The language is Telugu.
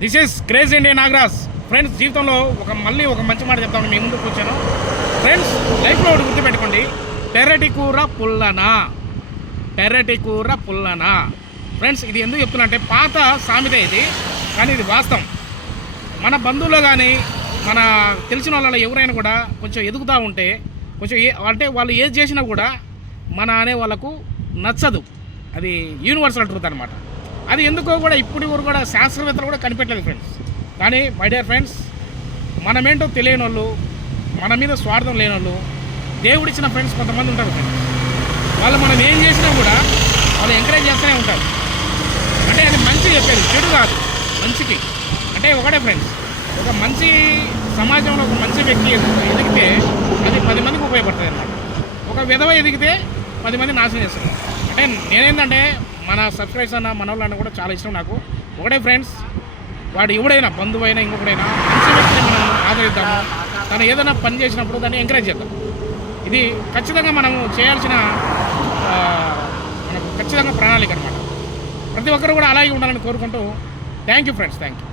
This is craze India Nagaraj. Friends, జీవితంలో మళ్ళీ ఒక మంచి మాట చెప్తాను మీ ముందుకు వచ్చాను. ఫ్రెండ్స్, లైఫ్లో ఒకటి గుర్తుపెట్టుకోండి, పెరటి కూర పుల్లనా, పెరటి కూర పుల్లనా. ఫ్రెండ్స్, ఇది ఎందుకు చెప్తున్నా అంటే పాత సామెత ఇది, కానీ ఇది వాస్తవం. మన బంధువులు కానీ మన తెలిసిన వాళ్ళ ఎవరైనా కూడా కొంచెం ఎదుగుతూ ఉంటే కొంచెం అంటే వాళ్ళు ఏది చేసినా కూడా మన అనే వాళ్ళకు నచ్చదు. అది యూనివర్సల్ ట్రూత్ అనమాట. అది ఎందుకో కూడా ఇప్పటి వరకు కూడా శాస్త్రవేత్తలు కూడా కనిపెట్టలేదు ఫ్రెండ్స్. కానీ మై డియర్ ఫ్రెండ్స్, మనమేంటో తెలియని వాళ్ళు, మన మీద స్వార్థం లేని వాళ్ళు, దేవుడిచ్చిన ఫ్రెండ్స్ కొంతమంది ఉంటారు ఫ్రెండ్స్. వాళ్ళు మనం ఏం చేసినా కూడా వాళ్ళు ఎంకరేజ్ చేస్తూనే ఉంటారు. అంటే అది మంచి చెప్పేది, చెడు కాదు, మంచికి. అంటే ఒకటే ఫ్రెండ్స్, ఒక మంచి సమాజంలో ఒక మంచి వ్యక్తి ఎదిగితే అది 10 మందికి ఉపయోగపడుతుంది అన్నమాట. ఒక విధవ ఎదిగితే 10 మంది నాశనం చేస్తుంది. అంటే నేనేంటంటే మన సబ్స్క్రైబర్స్ అన్న మన వాళ్ళన్న కూడా చాలా ఇష్టం నాకు. ఒకటే ఫ్రెండ్స్, వాడు ఎవడైనా బంధువైనా ఇంకొకడైనా మంచి వ్యక్తిని మనం ఆదరిద్దాము. తను ఏదైనా పని చేసినప్పుడు దాన్ని ఎంకరేజ్ చేద్దాం. ఇది ఖచ్చితంగా మనము చేయాల్సిన మనకు ఖచ్చితంగా ప్రణాళిక అనమాట. ప్రతి ఒక్కరు కూడా అలాగే ఉండాలని కోరుకుంటూ thank you friends, thank you.